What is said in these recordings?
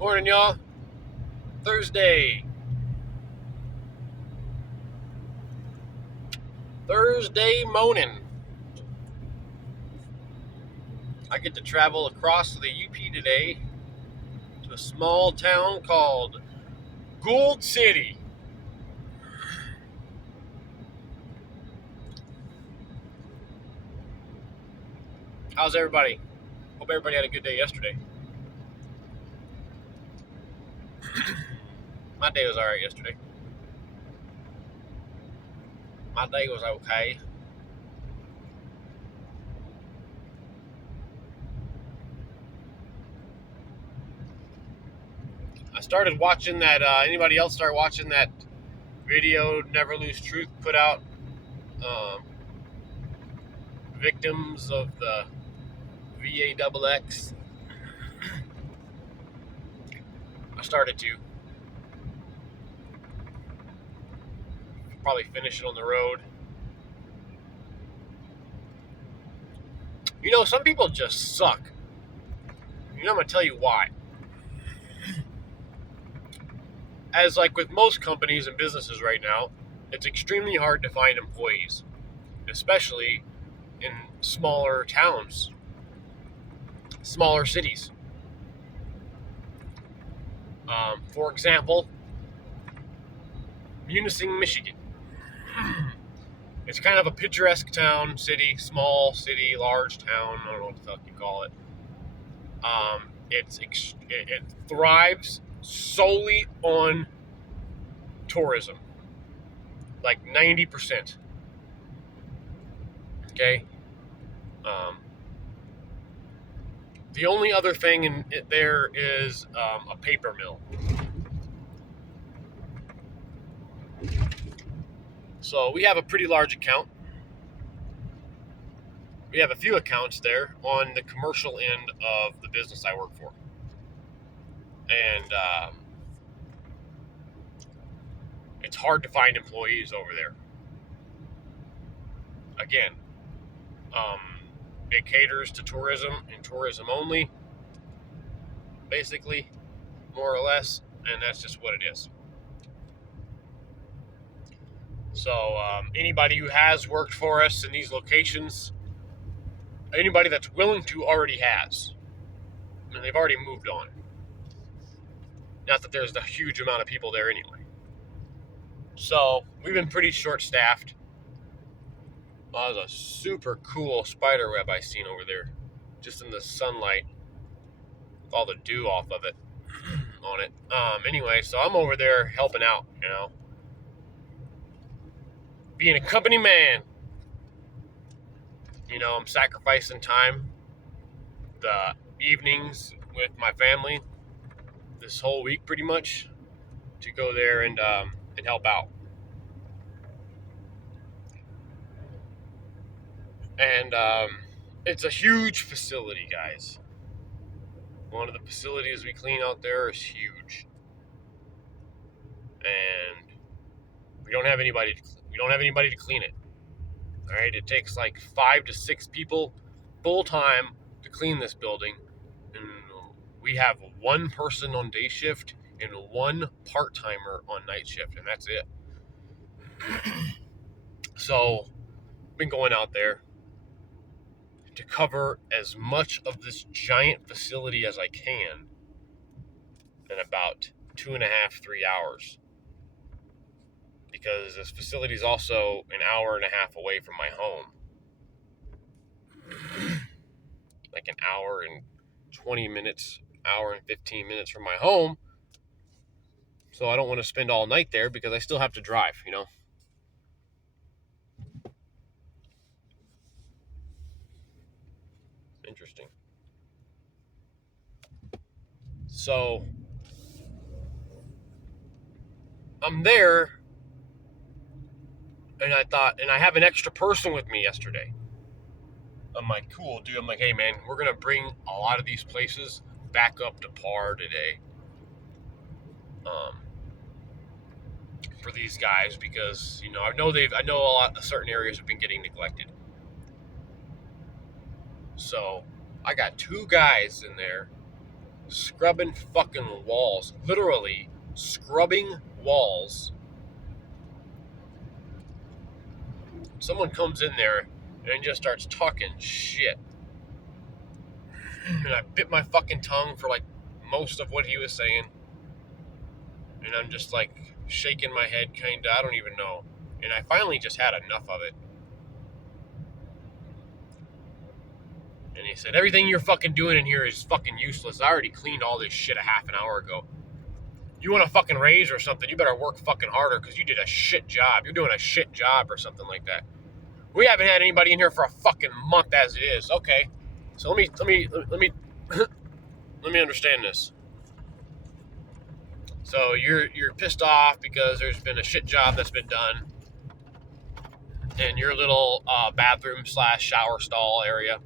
Morning, y'all. Thursday morning. I get to travel across the UP today to a small town called Gould City. How's everybody? Hope everybody had a good day yesterday. My day was alright yesterday. My day was okay. I started watching that. Anybody else start watching that video Never Lose Truth put out? Victims of the VAXX. I started to. Probably finish it on the road. You know, some people just suck. You know, I'm going to tell you why. As like with most companies and businesses right now, it's extremely hard to find employees, especially in smaller towns, smaller cities. For example, Munising, Michigan. It's kind of a picturesque town, city, small city, large town. I don't know what the fuck you call it. It thrives solely on tourism, like 90%. Okay. The only other thing in there is a paper mill. So we have a pretty large account. We have a few accounts there on the commercial end of the business I work for. And it's hard to find employees over there. Again, it caters to tourism and tourism only, basically, more or less, and that's just what it is. So anybody who has worked for us in these locations, anybody that's willing to already has, and they've already moved on. Not that there's a huge amount of people there anyway. So we've been pretty short-staffed. That was a super cool spider web I seen over there, just in the sunlight, with all the dew off of it on it. Anyway, so I'm over there helping out, you know, being a company man. You know, I'm sacrificing time, the evenings with my family, this whole week pretty much, to go there and help out. And it's a huge facility, guys. One of the facilities we clean out there is huge, and we don't have anybody to clean it. All right, it takes like 5 to 6 people full time to clean this building, and we have one person on day shift and one part-timer on night shift, and that's it. So I've been going out there to cover as much of this giant facility as I can in about 2.5, 3 hours. Because this facility is also an hour and a half away from my home. Like an hour and 20 minutes, hour and 15 minutes from my home. So I don't want to spend all night there because I still have to drive, you know. Interesting. So I'm there, and I have an extra person with me yesterday. I'm like, cool, dude. I'm like, hey, man, we're going to bring a lot of these places back up to par today. For these guys, because, you know, I know a lot of certain areas have been getting neglected. So I got 2 guys in there scrubbing fucking walls. Literally scrubbing walls. Someone comes in there and just starts talking shit. And I bit my fucking tongue for like most of what he was saying. And I'm just like shaking my head, kinda, I don't even know. And I finally just had enough of it. And he said, everything you're fucking doing in here is fucking useless. I already cleaned all this shit a half an hour ago. You want a fucking raise or something, you better work fucking harder because you did a shit job. You're doing a shit job or something like that. We haven't had anybody in here for a fucking month as it is. Okay. So let me let me understand this. So you're pissed off because there's been a shit job that's been done in your little bathroom / shower stall area.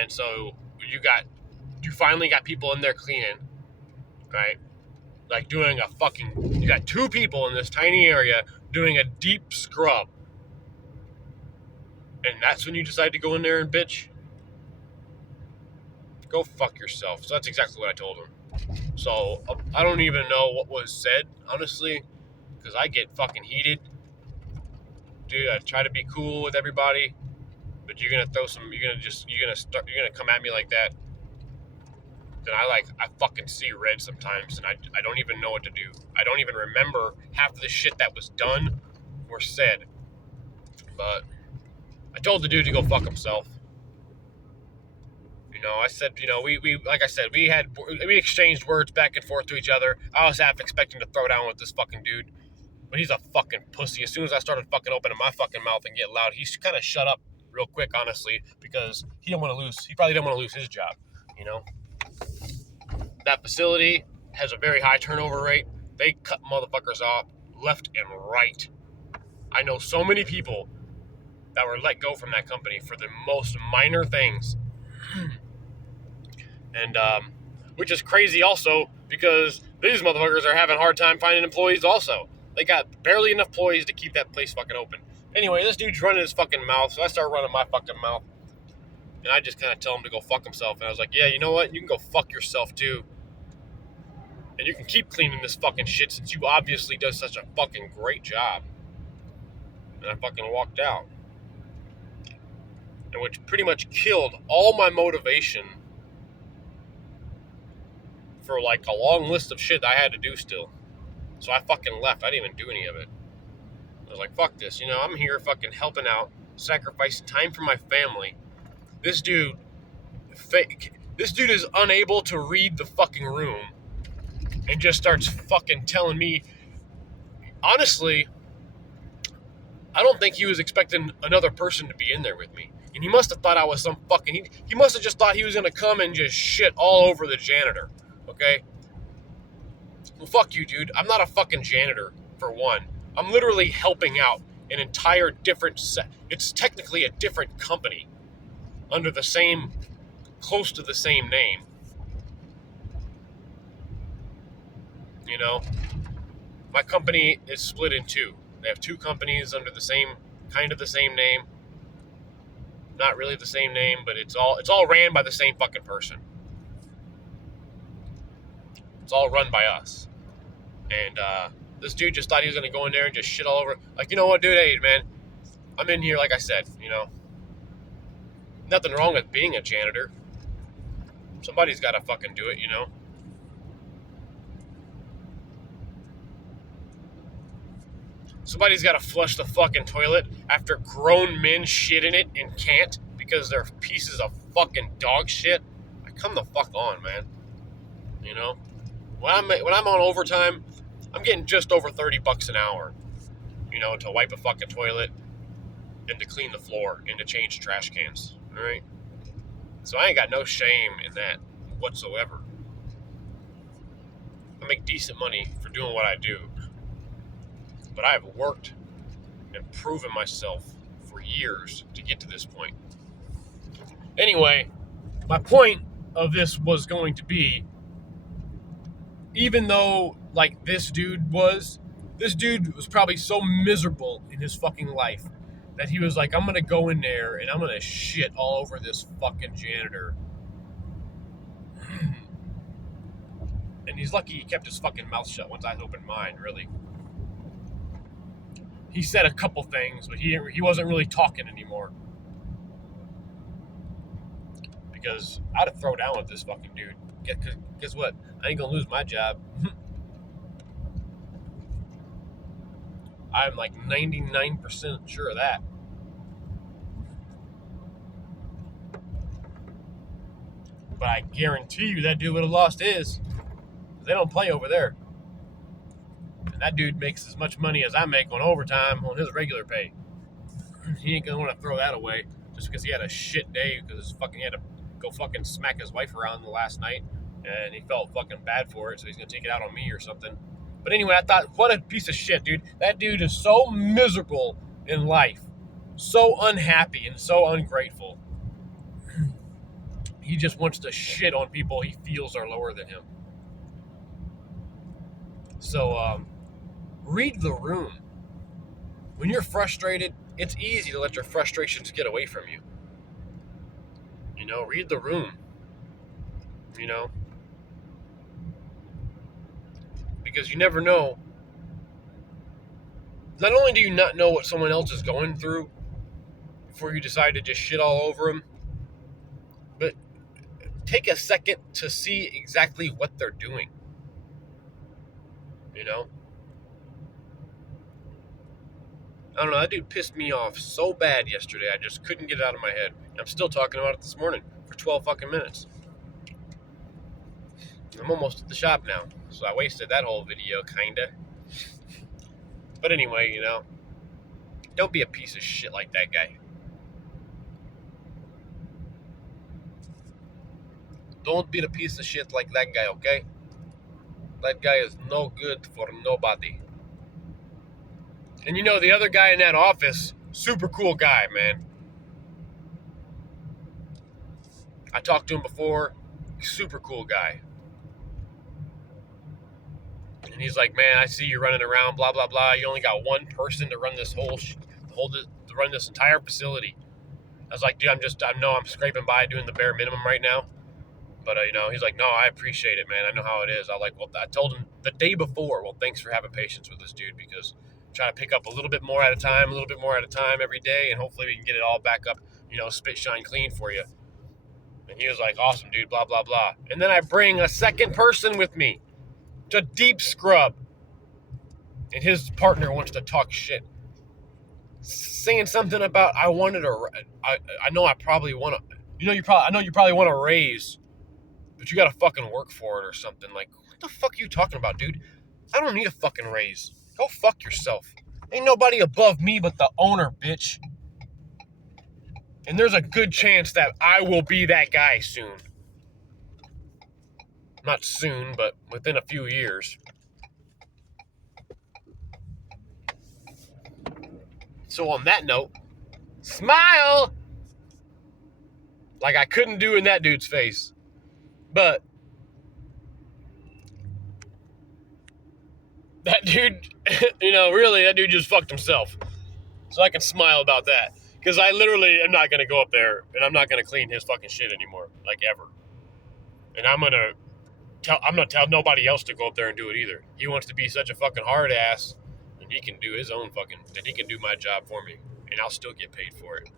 And so you finally got people in there cleaning, right? Like doing you got 2 people in this tiny area doing a deep scrub. And that's when you decide to go in there and bitch? Go fuck yourself. So that's exactly what I told him. So I don't even know what was said, honestly, because I get fucking heated. Dude, I try to be cool with everybody, but you're gonna come at me like that. Then I fucking see red sometimes, and I don't even know what to do. I don't even remember half of the shit that was done or said. But I told the dude to go fuck himself. You know, I said, you know, we like I said, we exchanged words back and forth to each other. I was half expecting to throw down with this fucking dude, but he's a fucking pussy. As soon as I started fucking opening my fucking mouth and getting loud, he kind of shut up real quick, honestly, because he probably didn't want to lose his job, you know? That facility has a very high turnover rate. They cut motherfuckers off left and right. I know so many people that were let go from that company for the most minor things. And, which is crazy also because these motherfuckers are having a hard time finding employees also. They got barely enough employees to keep that place fucking open. Anyway, this dude's running his fucking mouth, so I start running my fucking mouth. And I just kind of tell him to go fuck himself. And I was like, yeah, you know what? You can go fuck yourself too. And you can keep cleaning this fucking shit since you obviously does such a fucking great job. And I fucking walked out. And which pretty much killed all my motivation for like a long list of shit I had to do still. So I fucking left. I didn't even do any of it. I was like, fuck this. You know, I'm here fucking helping out, sacrificing time for my family. This dude is unable to read the fucking room and just starts fucking telling me. Honestly, I don't think he was expecting another person to be in there with me. And he must have thought I was some fucking... He must have just thought he was going to come and just shit all over the janitor. Okay? Well, fuck you, dude. I'm not a fucking janitor, for one. I'm literally helping out an entire different set. It's technically a different company under the same, close to the same name. You know? My company is split in 2. They have 2 companies under the same, kind of the same name. Not really the same name, but it's all ran by the same fucking person. It's all run by us. And this dude just thought he was going to go in there and just shit all over. Like, you know what, dude? Hey, man, I'm in here, like I said, you know. Nothing wrong with being a janitor. Somebody's got to fucking do it, you know. Somebody's got to flush the fucking toilet after grown men shit in it and can't because they're pieces of fucking dog shit. Like, come the fuck on, man. You know? When I'm on overtime, I'm getting just over $30 an hour, you know, to wipe a fucking toilet and to clean the floor and to change trash cans, all right? So I ain't got no shame in that whatsoever. I make decent money for doing what I do, but I have worked and proven myself for years to get to this point. Anyway, my point of this was going to be, even though, like, this dude was probably so miserable in his fucking life that he was like, I'm going to go in there and I'm going to shit all over this fucking janitor. And he's lucky he kept his fucking mouth shut once I opened mine, really. He said a couple things, but he wasn't really talking anymore. Because I'd have thrown down with this fucking dude. Guess what? I ain't gonna lose my job. I'm like 99% sure of that. But I guarantee you that dude would have lost his. They don't play over there. And that dude makes as much money as I make on overtime on his regular pay. He ain't gonna want to throw that away just because he had a shit day because he had to go fucking smack his wife around the last night and he felt fucking bad for it, so he's gonna take it out on me or something. But anyway, I thought, what a piece of shit, dude. That dude is so miserable in life, so unhappy and so ungrateful. He just wants to shit on people he feels are lower than him. So, read the room. When you're frustrated, it's easy to let your frustrations get away from you. You know, read the room. You know? Because you never know. Not only do you not know what someone else is going through before you decide to just shit all over them, but take a second to see exactly what they're doing. You know? I don't know, that dude pissed me off so bad yesterday, I just couldn't get it out of my head. I'm still talking about it this morning for 12 fucking minutes. I'm almost at the shop now, so I wasted that whole video, kinda. But anyway, you know, don't be a piece of shit like that guy. Don't be a piece of shit like that guy, okay? That guy is no good for nobody. And you know, the other guy in that office, super cool guy, man. I talked to him before, super cool guy. And he's like, man, I see you running around, blah, blah, blah. You only got one person to run this to run this entire facility. I was like, dude, I know I'm scraping by doing the bare minimum right now. But, you know, he's like, no, I appreciate it, man. I know how it is. I told him the day before, well, thanks for having patience with this dude because I'm trying to pick up a little bit more at a time every day, and hopefully we can get it all back up, you know, spit, shine, clean for you. And he was like, awesome, dude, blah, blah, blah. And then I bring a second person with me to deep scrub. And his partner wants to talk shit. Saying something about, I know you probably want a raise, but you gotta fucking work for it or something. Like, what the fuck are you talking about, dude? I don't need a fucking raise. Go fuck yourself. Ain't nobody above me but the owner, bitch. And there's a good chance that I will be that guy soon. Not soon, but within a few years. So on that note, smile! Like I couldn't do in that dude's face. But that dude, you know, really, that dude just fucked himself. So I can smile about that. Because I literally am not going to go up there and I'm not going to clean his fucking shit anymore. Like ever. And I'm going to tell nobody else to go up there and do it either. He wants to be such a fucking hard ass and he can do his own fucking, and he can do my job for me. And I'll still get paid for it.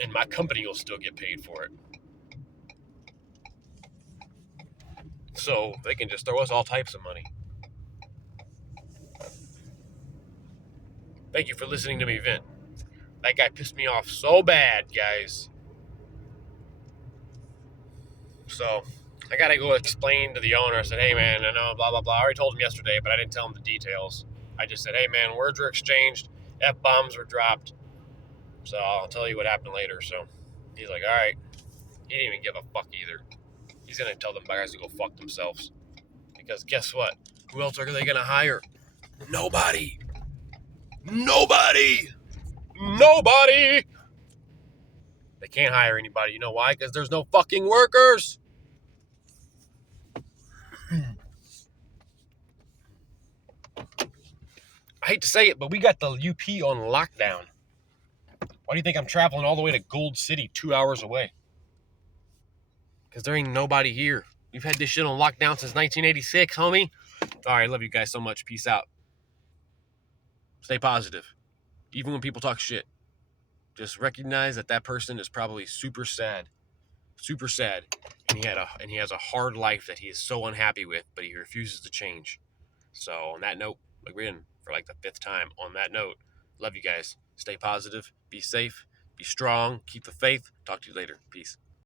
And my company will still get paid for it. So they can just throw us all types of money. Thank you for listening to me vent. That guy pissed me off so bad, guys. So I got to go explain to the owner. I said, hey, man, I know, blah, blah, blah. I already told him yesterday, but I didn't tell him the details. I just said, hey, man, words were exchanged. F-bombs were dropped. So I'll tell you what happened later. So he's like, all right. He didn't even give a fuck either. He's going to tell them guys to go fuck themselves. Because guess what? Who else are they going to hire? Nobody. Nobody. They can't hire anybody. You know why? Because there's no fucking workers. I hate to say it, but we got the UP on lockdown. Why do you think I'm traveling all the way to Gold City 2 hours away? Because there ain't nobody here. We've had this shit on lockdown since 1986, homie. All right, love you guys so much. Peace out. Stay positive. Even when people talk shit, just recognize that that person is probably super sad, and he has a hard life that he is so unhappy with, but he refuses to change. So on that note, like we're in for like the fifth time. On that note, love you guys. Stay positive. Be safe. Be strong. Keep the faith. Talk to you later. Peace.